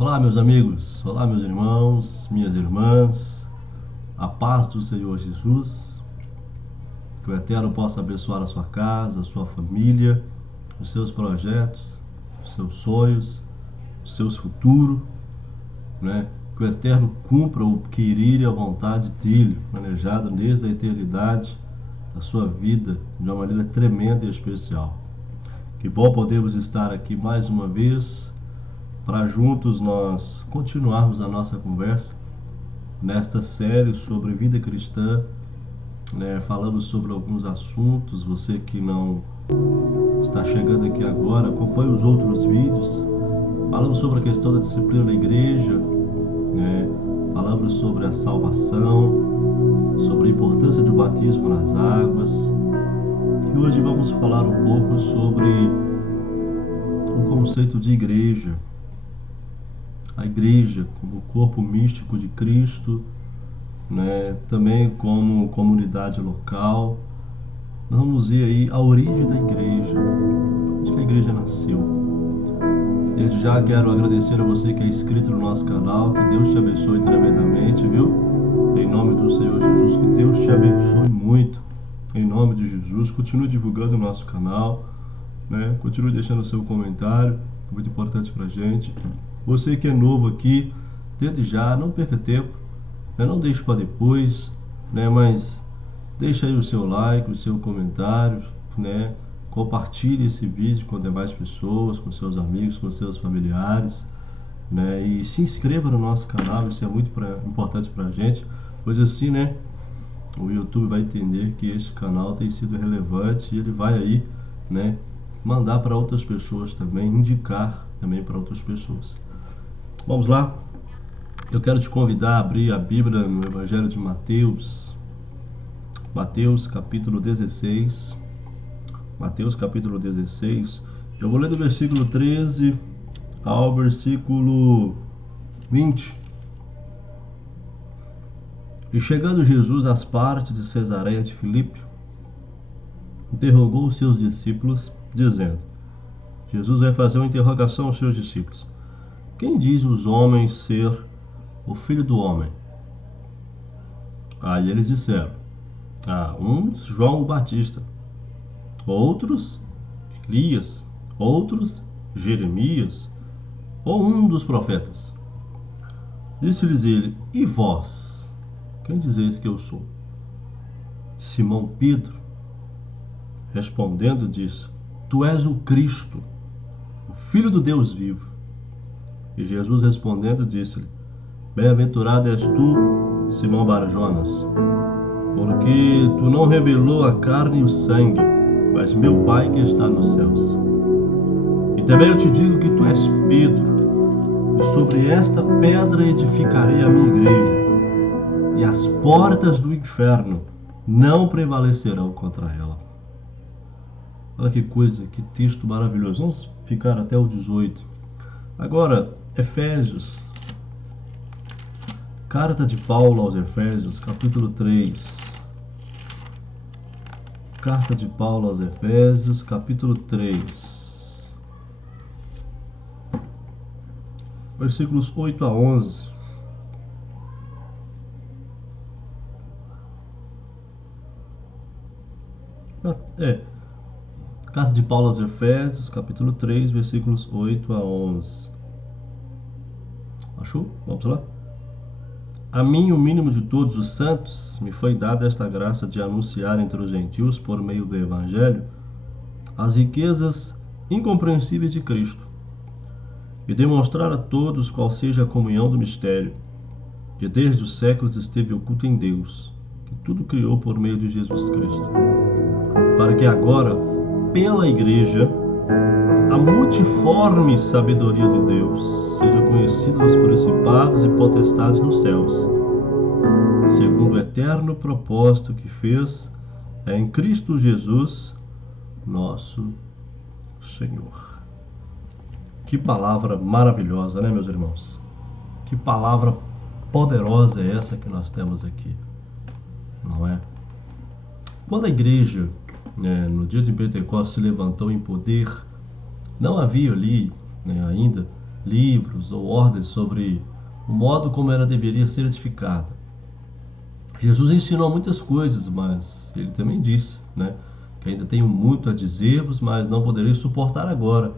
Olá, meus amigos, olá, meus irmãos, minhas irmãs, a paz do Senhor Jesus, que o Eterno possa abençoar a sua casa, a sua família, os seus projetos, os seus sonhos, os seus futuros, né? Que o Eterno cumpra o querer e a vontade dele, planejada desde a eternidade, a sua vida de uma maneira tremenda e especial. Que bom podemos estar aqui mais uma vez para juntos nós continuarmos a nossa conversa nesta série sobre vida cristã, né? Falamos sobre alguns assuntos. Você que não está chegando aqui agora, acompanhe os outros vídeos. Falamos sobre a questão da disciplina da igreja, né? Falamos sobre a salvação, sobre a importância do batismo nas águas. E hoje vamos falar um pouco sobre o conceito de igreja. A igreja como corpo místico de Cristo, né? Também como comunidade local. Nós vamos ver aí a origem da igreja, onde que a igreja nasceu. Desde já quero agradecer a você que é inscrito no nosso canal, que Deus te abençoe tremendamente, viu? Em nome do Senhor Jesus, que Deus te abençoe muito. Em nome de Jesus, continue divulgando o nosso canal, né? Continue deixando o seu comentário, muito importante pra gente. Você que é novo aqui, desde já, não perca tempo, né? Não deixe para depois, né? Mas deixa aí o seu like, o seu comentário, né? Compartilhe esse vídeo com demais pessoas, com seus amigos, com seus familiares, né? E se inscreva no nosso canal, isso é muito importante pra gente, pois assim, né? O YouTube vai entender que esse canal tem sido relevante e ele vai aí, né? Mandar para outras pessoas também, indicar também para outras pessoas. Vamos lá? Eu quero te convidar a abrir a Bíblia no Evangelho de Mateus. Mateus capítulo 16. Mateus capítulo 16. Eu vou ler do versículo 13 ao versículo 20. E chegando Jesus às partes de Cesareia de Filipe, interrogou os seus discípulos, dizendo: Jesus vai fazer uma interrogação aos seus discípulos. Quem diz os homens ser o Filho do Homem? Aí eles disseram: uns João o Batista, outros Elias, outros Jeremias, ou um dos profetas. Disse-lhes ele: E vós, quem dizeis que eu sou? Simão Pedro, respondendo, disse: Tu és o Cristo, o Filho do Deus vivo. E Jesus respondendo disse-lhe: Bem-aventurado és tu, Simão Barjonas, porque tu não revelou a carne e o sangue, mas meu Pai que está nos céus. E também eu te digo que tu és Pedro, e sobre esta pedra edificarei a minha igreja, e as portas do inferno não prevalecerão contra ela. Olha que coisa, que texto maravilhoso. Vamos ficar até o 18. Agora, Efésios. Carta de Paulo aos Efésios, capítulo 3. Carta de Paulo aos Efésios, capítulo 3. Versículos 8 a 11. Carta de Paulo aos Efésios, capítulo 3, versículos 8 a 11. Achou? Vamos lá? A mim, o mínimo de todos os santos, me foi dada esta graça de anunciar entre os gentios, por meio do Evangelho, as riquezas incompreensíveis de Cristo, e demonstrar a todos qual seja a comunhão do mistério, que desde os séculos esteve oculto em Deus, que tudo criou por meio de Jesus Cristo, para que agora, pela Igreja, a multiforme sabedoria de Deus seja conhecida dos principados e potestades nos céus, segundo o eterno propósito que fez em Cristo Jesus, nosso Senhor. Que palavra maravilhosa, né, meus irmãos? Que palavra poderosa é essa que nós temos aqui, não é? Quando a igreja, no dia de Pentecostes, se levantou em poder, não havia ali, ainda livros ou ordens sobre o modo como ela deveria ser edificada. Jesus ensinou muitas coisas, mas ele também disse, né, que ainda tenho muito a dizer-vos, mas não poderei suportar agora,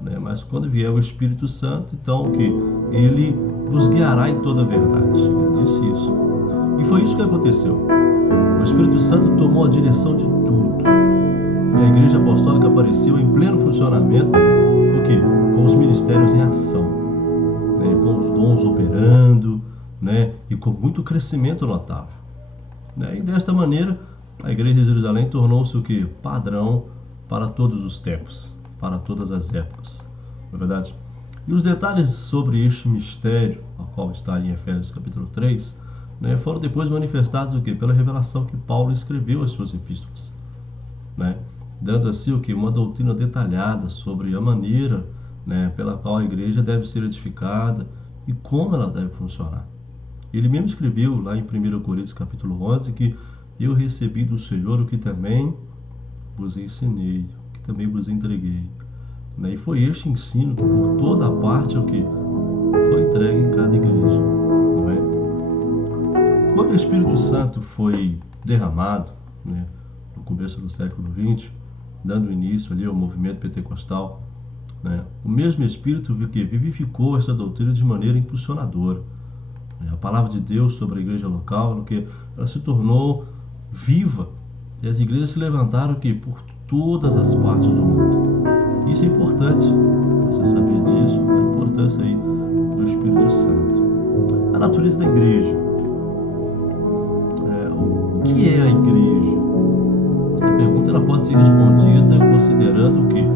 né? Mas quando vier o Espírito Santo, então o que? Ele vos guiará em toda a verdade. Ele disse isso. E foi isso que aconteceu. O Espírito Santo tomou a direção de tudo. E a Igreja Apostólica apareceu em pleno funcionamento, o quê? Com os ministérios em ação, né? Com os dons operando, né? E com muito crescimento notável. Né? E desta maneira, a Igreja de Jerusalém tornou-se o quê? Padrão para todos os tempos, para todas as épocas. Não é verdade? E os detalhes sobre este mistério, ao qual está em Efésios capítulo 3, né, foram depois manifestados o quê? Pela revelação que Paulo escreveu às suas epístolas, né? Dando assim o quê? Uma doutrina detalhada sobre a maneira, né, pela qual a igreja deve ser edificada e como ela deve funcionar. Ele mesmo escreveu lá em 1 Coríntios capítulo 11 que eu recebi do Senhor o que também vos ensinei, o que também vos entreguei. E foi este ensino que por toda a parte o que foi entregue em cada igreja. Não é? Quando o Espírito Santo foi derramado, né, no começo do século XX, dando início ali ao movimento pentecostal, né, o mesmo Espírito que vivificou essa doutrina de maneira impulsionadora. A palavra de Deus sobre a igreja local, no que ela se tornou viva, e as igrejas se levantaram aqui por todas as partes do mundo. Isso é importante, você saber disso, a importância aí do Espírito Santo. A natureza da igreja. O que é a igreja? Essa pergunta ela pode ser respondida considerando que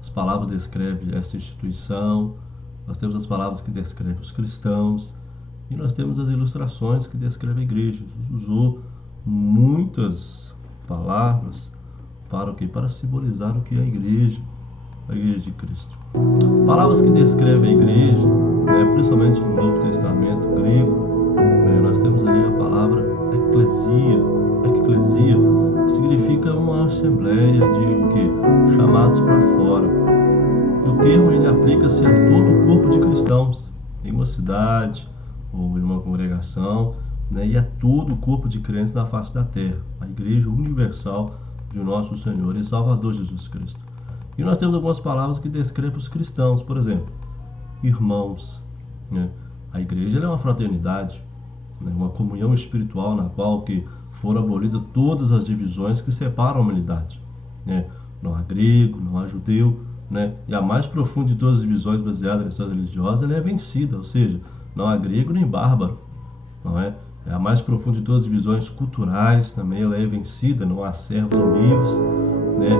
as palavras descrevem essa instituição, nós temos as palavras que descrevem os cristãos, e nós temos as ilustrações que descrevem a igreja. Jesus usou muitas palavras para o quê? Para simbolizar o que é a igreja de Cristo. Palavras que descrevem a igreja, né, principalmente no Novo Testamento grego, né, nós temos ali a palavra eclesia, que significa uma assembleia de o quê? Chamados para fora. E o termo ele aplica-se a todo o corpo de cristãos, em uma cidade ou em uma congregação, né, e a todo o corpo de crentes na face da terra, a igreja universal de nosso Senhor e Salvador Jesus Cristo. E nós temos algumas palavras que descrevem os cristãos, por exemplo, irmãos, né? A igreja é uma fraternidade, né, uma comunhão espiritual na qual que foram abolidas todas as divisões que separam a humanidade, né? Não há grego, não há judeu, né? E a mais profunda de todas as divisões baseadas na história religiosa, ela é vencida, ou seja, não há grego nem bárbaro, não é? É a mais profunda de todas as divisões culturais, também ela é vencida, não há servos ou livres, né?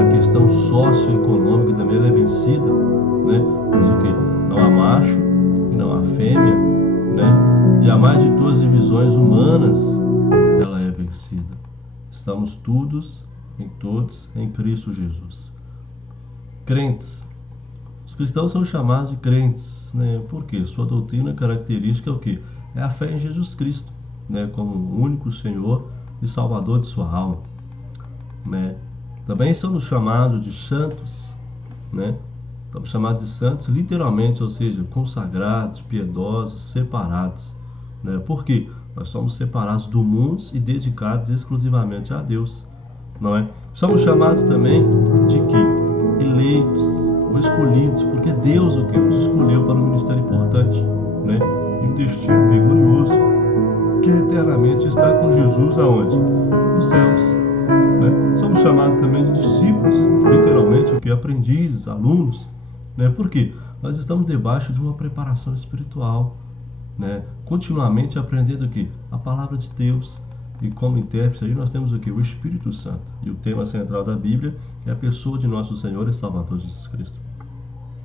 A questão socioeconômica também ela é vencida, né? Mas o que? Não há macho e não há fêmea, né? E a mais de todas as divisões humanas, ela é vencida. Estamos todos em Cristo Jesus. Crentes. Os cristãos são chamados de crentes, né? Por quê? Sua doutrina característica é o quê? É a fé em Jesus Cristo, né? Como o único Senhor e Salvador de sua alma, né? Também somos chamados de santos, né? Estamos chamados de santos literalmente, ou seja, consagrados, piedosos, separados, né? Por quê? Nós somos separados do mundo e dedicados exclusivamente a Deus, não é? Somos chamados também de quê? Eleitos ou escolhidos, porque Deus o que os escolheu para um ministério importante, né? E um destino glorioso, que eternamente está com Jesus aonde? Nos céus, né? Somos chamados também de discípulos, literalmente o que? Aprendizes, alunos, né? Por quê? Nós estamos debaixo de uma preparação espiritual, né? Continuamente aprendendo o que? A palavra de Deus. E como intérprete aí nós temos o que? O Espírito Santo. E o tema central da Bíblia é a pessoa de nosso Senhor e Salvador Jesus Cristo.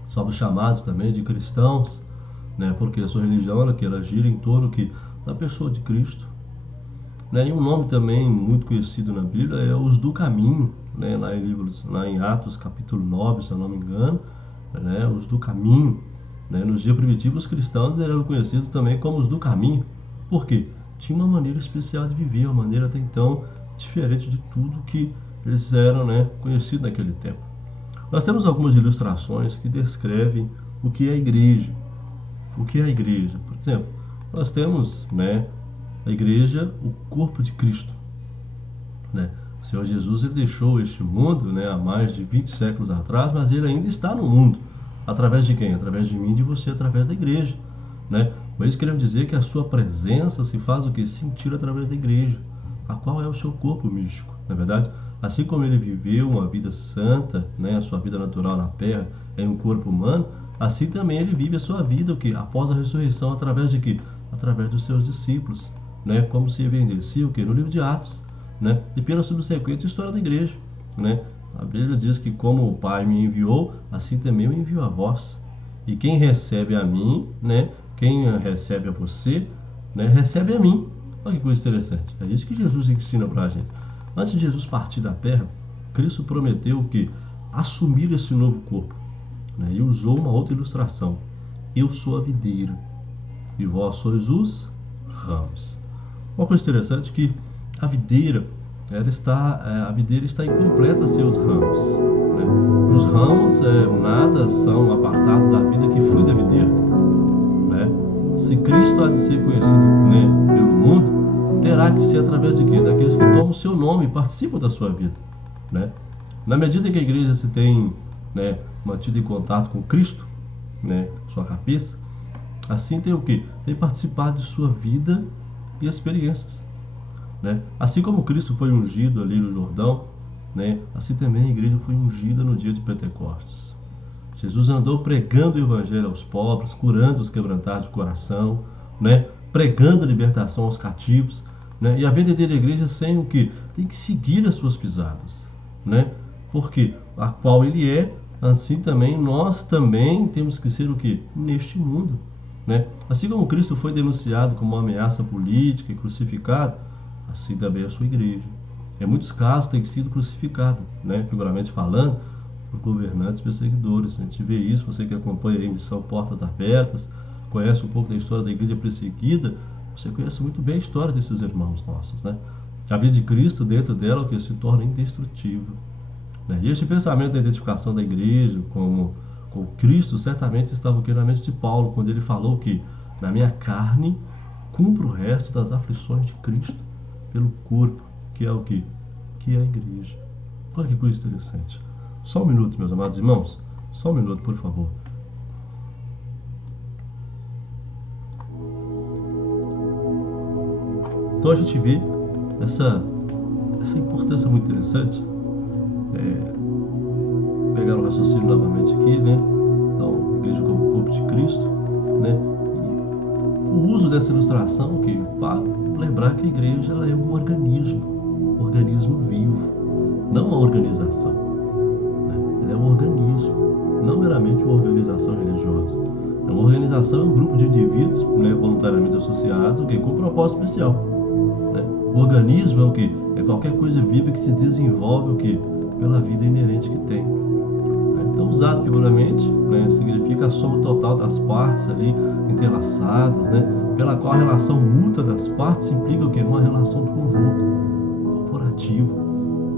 Somos chamados também de cristãos, né? Porque a sua religião ela gira em torno que da pessoa de Cristo, né? E um nome também muito conhecido na Bíblia é os do caminho, né? Lá em Atos capítulo 9, se eu não me engano, né? Os do caminho, né? Nos dias primitivos os cristãos eram conhecidos também como os do caminho. Por quê? Tinha uma maneira especial de viver, uma maneira até então diferente de tudo que eles eram, né, conhecidos naquele tempo. Nós temos algumas ilustrações que descrevem o que é a igreja. O que é a igreja? Por exemplo, nós temos, né, a igreja, o corpo de Cristo, né? O Senhor Jesus, ele deixou este mundo, né, há mais de 20 séculos atrás, mas ele ainda está no mundo. Através de quem? Através de mim e de você, através da igreja, né? Mas queremos dizer que a sua presença se faz o quê? Sentir através da igreja, a qual é o seu corpo místico, não é verdade? Assim como ele viveu uma vida santa, né, a sua vida natural na terra, em um corpo humano, assim também ele vive a sua vida, o quê? Após a ressurreição, através de quê? Através dos seus discípulos, né? Como se evidencia o quê? No livro de Atos, né? E pela subsequente história da igreja, né? A Bíblia diz que como o Pai me enviou, assim também eu envio a vós. E quem recebe a mim, né? Quem recebe a você, né? Recebe a mim. Olha que coisa interessante. É isso que Jesus ensina pra gente. Antes de Jesus partir da terra, Cristo prometeu que assumir esse novo corpo, né? E usou uma outra ilustração. Eu sou a videira e vós sois os ramos. Uma coisa interessante é que a videira, a videira está incompleta sem os ramos, né? Os ramos nada são apartados da vida que flui da videira, né? Se Cristo há de ser conhecido, né, pelo mundo, terá que ser através de quê? Daqueles que tomam o seu nome e participam da sua vida, né? Na medida em que a igreja se tem, né, mantido em contato com Cristo, né, sua cabeça, assim tem o quê? Tem participado de sua vida e experiências, né? Assim como Cristo foi ungido ali no Jordão, né, assim também a igreja foi ungida no dia de Pentecostes. Jesus andou pregando o evangelho aos pobres, curando os quebrantados de coração, né, pregando a libertação aos cativos, né, e a verdadeira igreja sem o que? Tem que seguir as suas pisadas, né? Porque a qual ele é, assim também nós também temos que ser o que? Neste mundo, né? Assim como Cristo foi denunciado como uma ameaça política e crucificado, assim também a sua igreja. Em muitos casos tem sido crucificada, né, figuramente falando, por governantes perseguidores. A gente vê isso, você que acompanha a emissão Portas Abertas, conhece um pouco da história da igreja perseguida, você conhece muito bem a história desses irmãos nossos, né? A vida de Cristo dentro dela é o que se torna indestrutível, né? E este pensamento da identificação da igreja com Cristo certamente estava aqui na mente de Paulo, quando ele falou que na minha carne cumpro o resto das aflições de Cristo pelo corpo, que é o quê? Que é a igreja. Olha que coisa interessante. Só um minuto, meus amados irmãos. Só um minuto, por favor. Então a gente vê essa importância muito interessante. Pegar o raciocínio novamente aqui, né? Então, a igreja como corpo de Cristo, né? E o uso dessa ilustração, que para lembrar que a igreja ela é um organismo vivo, não uma organização, né? Ela é um organismo, não meramente uma organização religiosa. É uma organização, é um grupo de indivíduos, né, voluntariamente associados, okay, com um propósito especial, né? O organismo é o quê? É qualquer coisa viva que se desenvolve o quê? Pela vida inerente que tem. Então, usado figuramente, né, significa a soma total das partes ali entrelaçadas, né, pela qual a relação mútua das partes implica o quê? Uma relação de conjunto, corporativo,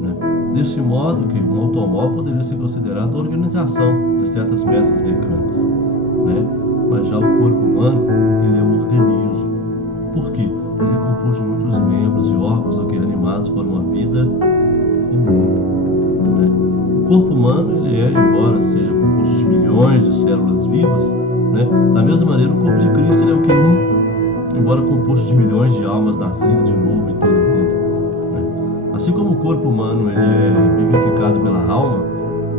né? Desse modo, que um automóvel poderia ser considerado a organização de certas peças mecânicas, né? Mas já o corpo humano, ele é um organismo. Por quê? Ele é composto de muitos membros e órgãos que animados por uma vida comum, né? O corpo humano, ele é, embora seja composto de milhões de células vivas, né? Da mesma maneira, o corpo de Cristo, ele é o que? Embora composto de milhões de almas nascidas de novo em todo o mundo, né? Assim como o corpo humano, ele é vivificado pela alma,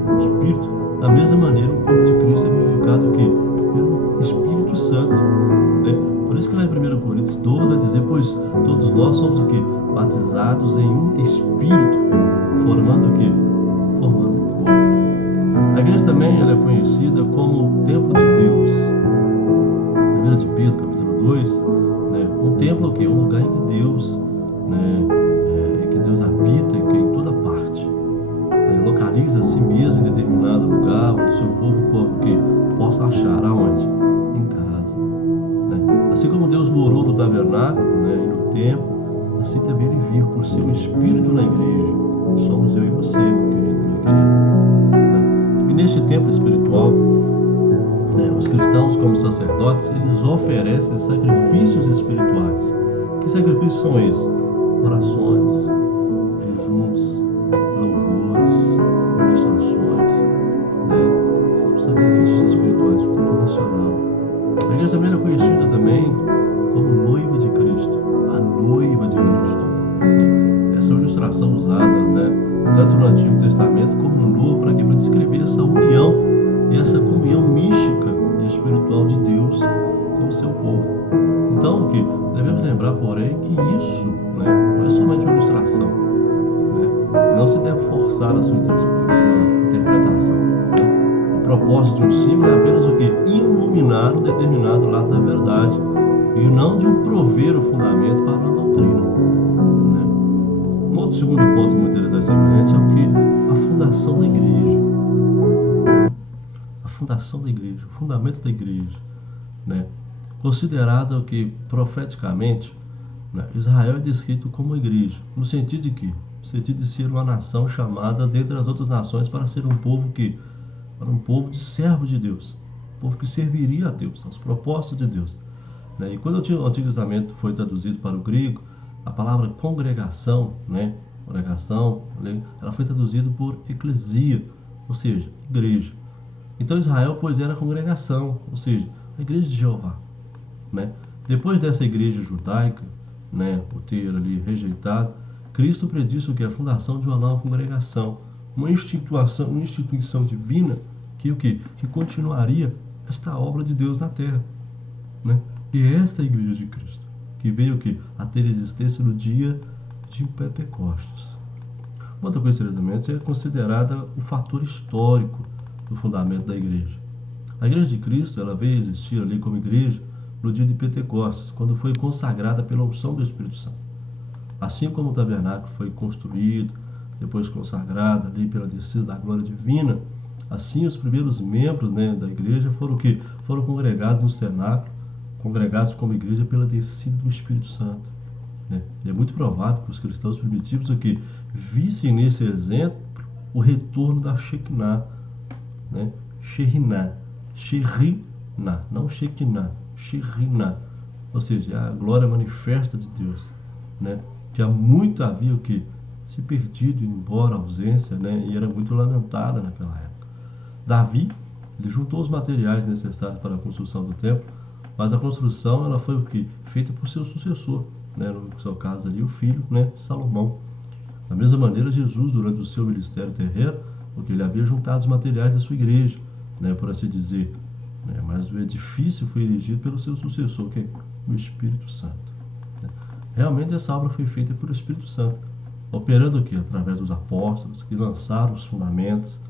o espírito, da mesma maneira, o corpo de Cristo é vivificado o quê? Pelo Espírito Santo, né? Por isso que lá em 1 Coríntios 12 vai dizer, pois todos nós somos o quê? Batizados em um Espírito, formando o quê? Formando um corpo. A igreja também ela é conhecida como o templo de Deus. 1 de Pedro, capítulo 2, né? Um templo, o quê? Um lugar em que Deus, né, em que Deus habita em toda parte, né? Localiza a si mesmo em determinado lugar onde o seu povo possa achar aonde? Em casa, né? Assim como Deus morou no tabernáculo, né, e no templo, assim também Ele vive por seu Espírito na igreja. Somos eu e você, meu querido, minha querida, né? E neste templo espiritual, né, os cristãos, como sacerdotes, eles oferecem sacrifícios espirituais. Que sacrifícios são esses? Orações, jejuns, louvores, ministrações, né? São sacrifícios espirituais, culto racional. A igreja também é conhecida também como noiva de Cristo, a noiva de Cristo. Essa é uma ilustração usada, né, tanto no Antigo Testamento como no Novo, para descrever essa união e essa comunhão mística e espiritual de Deus com o seu povo. Então, o que devemos lembrar, porém, que isso, né, não é somente uma ilustração, né? Não se deve forçar a sua interpretação. O propósito de um símbolo é apenas o que? Iluminar um determinado lado da verdade e não de prover o fundamento para uma doutrina, né? Um outro segundo ponto muito interessante para a gente é o que? A fundação da igreja. A fundação da igreja, o fundamento da igreja, né? Considerado que profeticamente, né, Israel é descrito como igreja, no sentido de que? No sentido de ser uma nação chamada dentre as outras nações para ser um povo que? Para um povo de servo de Deus, um povo que serviria a Deus, aos propósitos de Deus, né? E quando o Antigo Testamento foi traduzido para o grego, a palavra congregação, né, ela foi traduzida por eclesia, ou seja, igreja. Então Israel, pois, era a congregação, ou seja, a igreja de Jeová, né? Depois dessa igreja judaica, né, por ter ali rejeitado, Cristo predisse o que? A fundação de uma nova congregação, uma instituição divina que o que? Que continuaria esta obra de Deus na terra, né? E esta é a igreja de Cristo, que veio o que? A ter existência no dia de Pentecostes. Uma outra coisa interessante é considerada o fator histórico do fundamento da igreja. A igreja de Cristo, ela veio existir ali como igreja no dia de Pentecostes, quando foi consagrada pela unção do Espírito Santo. Assim como o tabernáculo foi construído, depois consagrado ali pela descida da glória divina, assim os primeiros membros, né, da igreja foram o quê? Foram congregados no cenáculo, congregados como igreja pela descida do Espírito Santo, né? E é muito provável que os cristãos primitivos aqui vissem nesse exemplo o retorno da Shekinah, né? Sherinah, não Shekinah, Sherinah, ou seja, a glória manifesta de Deus, né? Que há muito havia o que? Se perdido, indo embora, a ausência, né? E era muito lamentada naquela época. Davi, ele juntou os materiais necessários para a construção do templo, mas a construção ela foi o que? Feita por seu sucessor, né? No seu caso ali, o filho, né? Salomão. Da mesma maneira, Jesus, durante o seu ministério terreno, porque ele havia juntado os materiais da sua igreja, né? Por assim dizer, né? Mas o edifício foi erigido pelo seu sucessor, que é o Espírito Santo, né? Realmente essa obra foi feita pelo Espírito Santo, operando aqui através dos apóstolos que lançaram os fundamentos,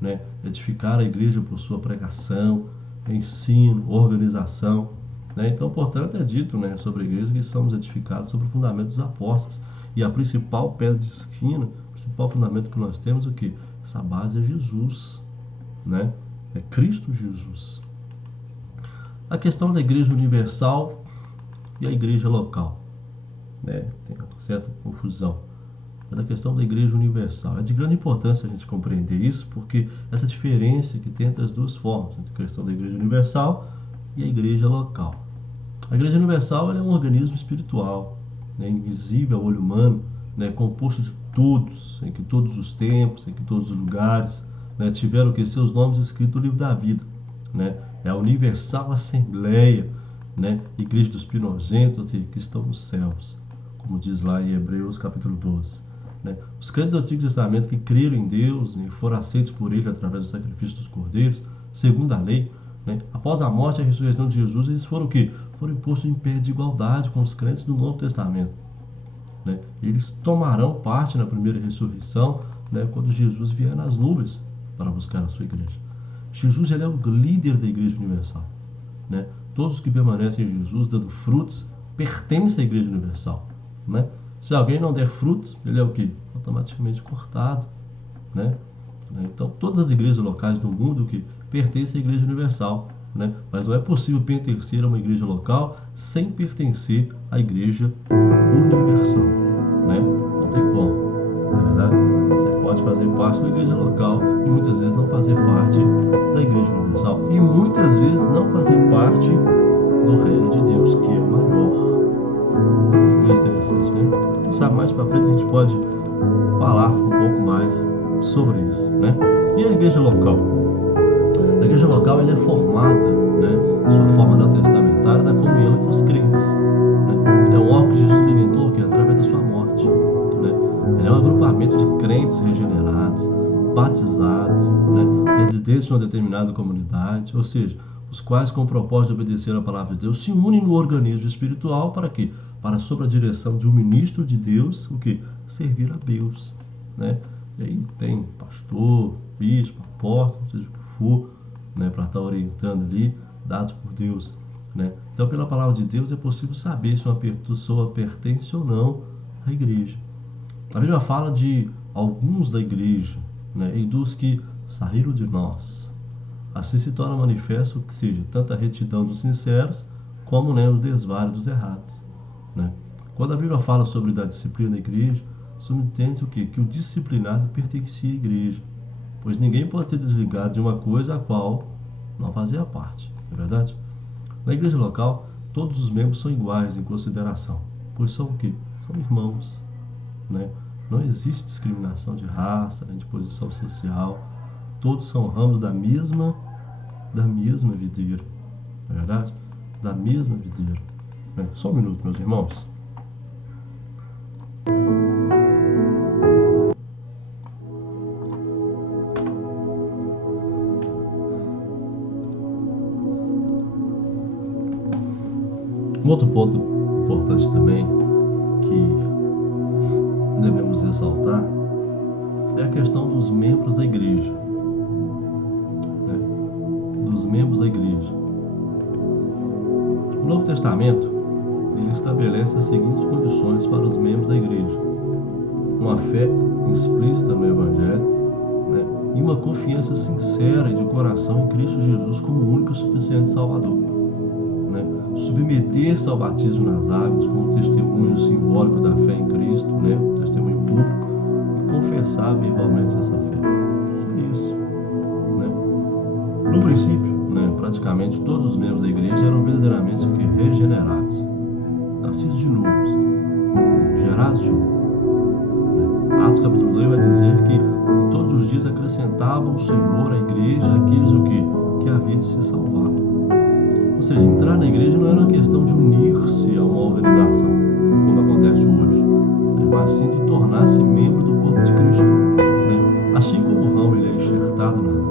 né? Edificaram a igreja por sua pregação, ensino, organização, né? Então, portanto, é dito, né, sobre a igreja que somos edificados sobre o fundamento dos apóstolos. E a principal pedra de esquina, o principal fundamento que nós temos aqui, essa base é Jesus, né? É Cristo Jesus. A questão da igreja universal e a igreja local, né? Tem uma certa confusão. Mas a questão da igreja universal é de grande importância a gente compreender isso, porque essa diferença que tem entre as duas formas, entre a questão da igreja universal e a igreja local. A igreja universal ela é um organismo espiritual, né, invisível ao olho humano, né, composto de todos, em que todos os tempos, em que todos os lugares, né, tiveram que seus nomes escritos no livro da vida, né? É a universal assembleia, né, igreja dos primogênitos que estão nos céus, como diz lá em Hebreus capítulo 12. Né? Os crentes do Antigo Testamento que creram em Deus e foram aceitos por Ele através do sacrifício dos cordeiros, segundo a lei, né? Após a morte e a ressurreição de Jesus, eles foram o quê? Foram impostos em pé de igualdade com os crentes do Novo Testamento, né? Eles tomarão parte na primeira ressurreição, né, quando Jesus vier nas nuvens para buscar a sua igreja. Jesus ele é o líder da igreja universal, né? Todos os que permanecem em Jesus dando frutos pertencem à igreja universal, né? Se alguém não der frutos, ele é o quê? Automaticamente cortado, né? Então, todas as igrejas locais do mundo que pertencem à igreja universal, né? Mas não é possível pertencer a uma igreja local sem pertencer à igreja universal, né? Não tem como, na verdade. Você pode fazer fazer parte da igreja local e muitas vezes não fazer parte da igreja universal. E muitas vezes não fazer parte do reino de Deus, que é maior. Que coisa interessante, né? Quem sabe mais para frente a gente pode falar um pouco mais sobre isso, né? E a igreja local? A igreja local ela é formada, né, sua forma neotestamentária, da comunhão entre os crentes, né? É um órgão que Jesus levantou que é através da sua morte, né? Ele é um agrupamento de crentes regenerados, batizados, né, residentes em uma determinada comunidade, ou seja, os quais, com o propósito de obedecer a palavra de Deus, se unem no organismo espiritual para quê? Para, sob a direção de um ministro de Deus, o quê? Servir a Deus, né? E aí tem pastor, bispo, apóstolo, seja o que for, né, para estar orientando ali, dados por Deus, né? Então, pela palavra de Deus é possível saber se uma pessoa pertence ou não à igreja. A Bíblia fala de alguns da igreja, né, e dos que saíram de nós. Assim se torna manifesto que seja tanto a retidão dos sinceros, como, né, o desvario dos errados, né? Quando a Bíblia fala sobre a disciplina da igreja, subentende o quê? Que o disciplinado pertencia à igreja, pois ninguém pode ter desligado de uma coisa a qual não fazia parte, não é verdade? Na igreja local, todos os membros são iguais em consideração, pois são o quê? São irmãos, né? Não existe discriminação de raça, nem de posição social. Todos são ramos da mesma videira, não é verdade? Da mesma videira. Só um minuto, meus irmãos. Um outro ponto importante também que devemos ressaltar é a questão dos membros da igreja, né? Dos membros da igreja. O Novo Testamento ele estabelece as seguintes condições para os membros da igreja: uma fé explícita no Evangelho, né, e uma confiança sincera e de coração em Cristo Jesus como o único e suficiente Salvador, né? Submeter-se ao batismo nas águas como testemunho simbólico da fé em Cristo, né, um testemunho público, e confessar verbalmente essa fé. Só isso, né? No princípio, né, praticamente todos os membros da igreja eram verdadeiramente regenerados, nascidos de novo, gerados de novo. Atos capítulo 2 vai dizer que todos os dias acrescentavam o Senhor à igreja aqueles o quê? Que havia de se salvar. Ou seja, entrar na igreja não era uma questão de unir-se a uma organização, como acontece hoje, né? Mas sim de tornar-se membro do corpo de Cristo, né? Assim como o ramo ele é enxertado na árvore.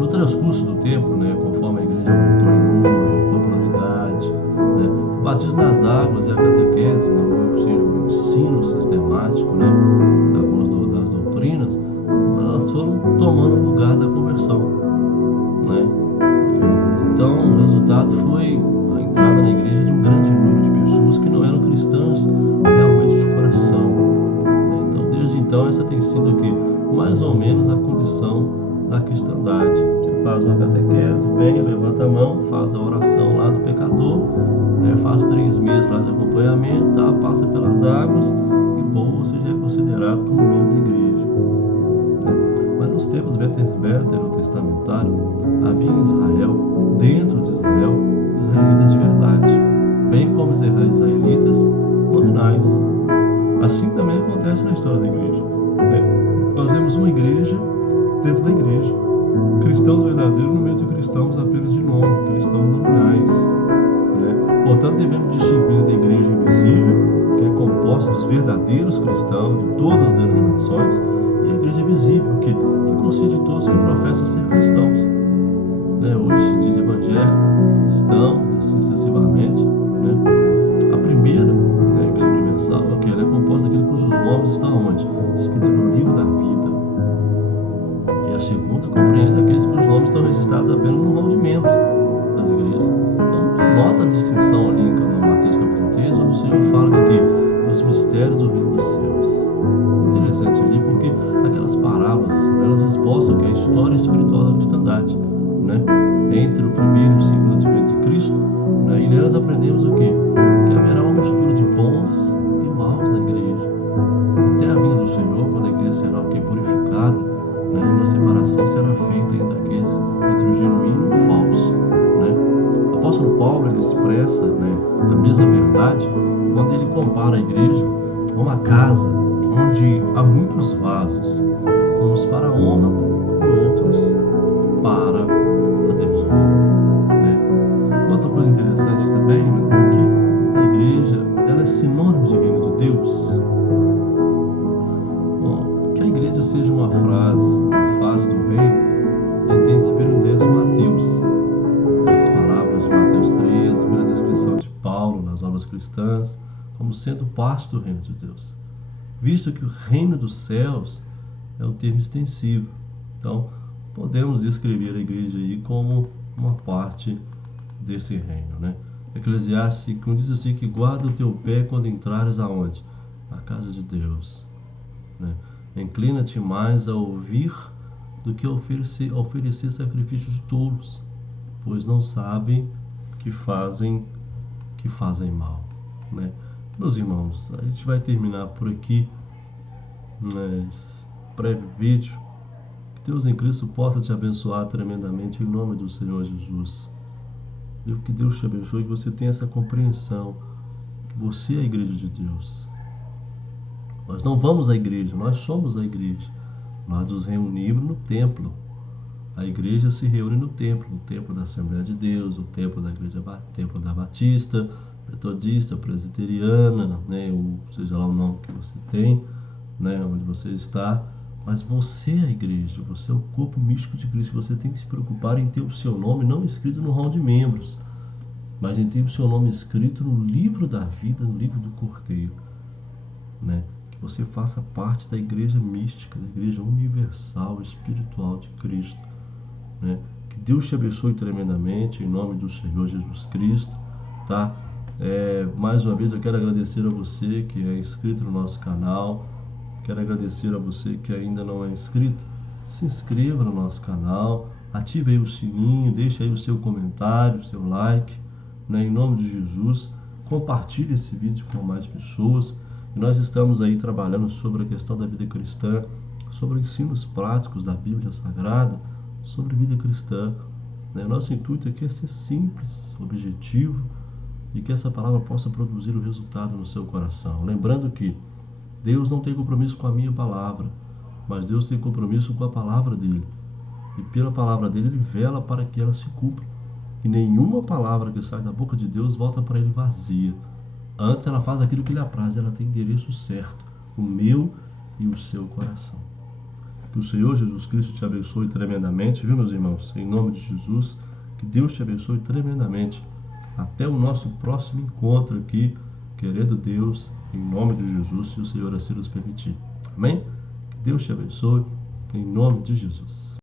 No transcurso do tempo, né, conforme a igreja aumentou em número, em popularidade, né, o batismo nas águas e a catequese, né, ou seja, o ensino sistemático, né, das doutrinas, elas foram tomando lugar da conversão, né? Então, o resultado foi a entrada na igreja de um grande número de pessoas que não eram cristãs realmente de coração, né? Então, desde então, essa tem sido aqui mais ou menos a condição da cristandade. Você faz uma catequese, vem, levanta a mão, faz a oração lá do pecador, né, faz 3 meses lá de acompanhamento, tá, passa pelas águas e bom, seja considerado como membro da igreja, né? Mas nos tempos veterotestamentários, havia em Israel, dentro de Israel, israelitas de verdade, bem como israelitas nominais. Assim também acontece na história da igreja, né? Nós vemos uma igreja dentro da igreja, cristãos verdadeiros no meio de cristãos apenas de nome, cristãos nominais, né? Portanto, devemos distinguir da igreja invisível, que é composta dos verdadeiros cristãos de todas as denominações, e a igreja visível, que consiste de todos que professam ser cristãos, né? Hoje se diz evangélico, cristão, e assim sucessivamente, né? A primeira, né, a igreja universal, é o que? Ela é composta daquele cujos nomes estão onde? Escritos no livro da vida. E a segunda compreende aqueles cujos nomes estão registrados apenas no rol de membros das igrejas. Então, nota a distinção ali em Mateus capítulo 3, onde o Senhor fala de que os mistérios do reino dos céus. Interessante ali, porque aquelas parábolas, elas esboçam que é a história espiritual da cristandade, né? Entre o primeiro e o segundo advento de Cristo, né? E nelas aprendemos o quê? Que haverá uma mistura de bons e maus na igreja, até a vinda do Senhor, quando a igreja apóstolo Paulo ele expressa, né, a mesma verdade quando ele compara a igreja a uma casa onde há muitos vasos, uns para a honra e outros para a desonra, né? Outra coisa interessante também é que a igreja ela é sinônimo de reino de Deus. Bom, que a igreja seja uma fase do reino, entende-se pelo dedo de Mateus, pelas palavras de Mateus 13, pela descrição de Paulo nas obras cristãs, como sendo parte do reino de Deus, visto que o reino dos céus é um termo extensivo. Então, podemos descrever a igreja aí como uma parte desse reino, né? Eclesiastes 5 diz assim que guarda o teu pé quando entrares aonde? Na casa de Deus, né? Inclina-te mais a ouvir do que a oferecer sacrifícios de tolos, pois não sabem que fazem mal, né? Meus irmãos, a gente vai terminar por aqui nesse breve vídeo. Que Deus em Cristo possa te abençoar tremendamente em nome do Senhor Jesus. Que Deus te abençoe, que você tenha essa compreensão que você é a igreja de Deus. Nós não vamos à igreja, nós somos a igreja. Nós nos reunimos no templo. A igreja se reúne no templo da Assembleia de Deus, o templo da igreja, templo da Batista, Metodista, Presbiteriana, né, ou seja lá o nome que você tem, né, onde você está. Mas você é a igreja, você é o corpo místico de Cristo. Você tem que se preocupar em ter o seu nome não escrito no hall de membros, mas em ter o seu nome escrito no livro da vida, no livro do Cordeiro, né? Que você faça parte da igreja mística, da igreja universal, espiritual de Cristo, né? Que Deus te abençoe tremendamente em nome do Senhor Jesus Cristo, tá? Mais uma vez eu quero agradecer a você que é inscrito no nosso canal. Quero agradecer a você que ainda não é inscrito. Se inscreva no nosso canal, ative aí o sininho, deixe aí o seu comentário, o seu like, né? Em nome de Jesus, compartilhe esse vídeo com mais pessoas. E nós estamos aí trabalhando sobre a questão da vida cristã, sobre ensinos práticos da Bíblia Sagrada, sobre vida cristã, né? Nosso intuito aqui é ser simples, objetivo, e que essa palavra possa produzir o resultado no seu coração. Lembrando que Deus não tem compromisso com a minha palavra, mas Deus tem compromisso com a palavra dele. E pela palavra dele, ele vela para que ela se cumpra. E nenhuma palavra que sai da boca de Deus volta para ele vazia. Antes ela faz aquilo que lhe apraz, ela tem endereço certo, o meu e o seu coração. Que o Senhor Jesus Cristo te abençoe tremendamente, viu, meus irmãos? Em nome de Jesus, que Deus te abençoe tremendamente. Até o nosso próximo encontro aqui, querendo Deus, em nome de Jesus, se o Senhor assim nos permitir. Amém? Que Deus te abençoe, em nome de Jesus.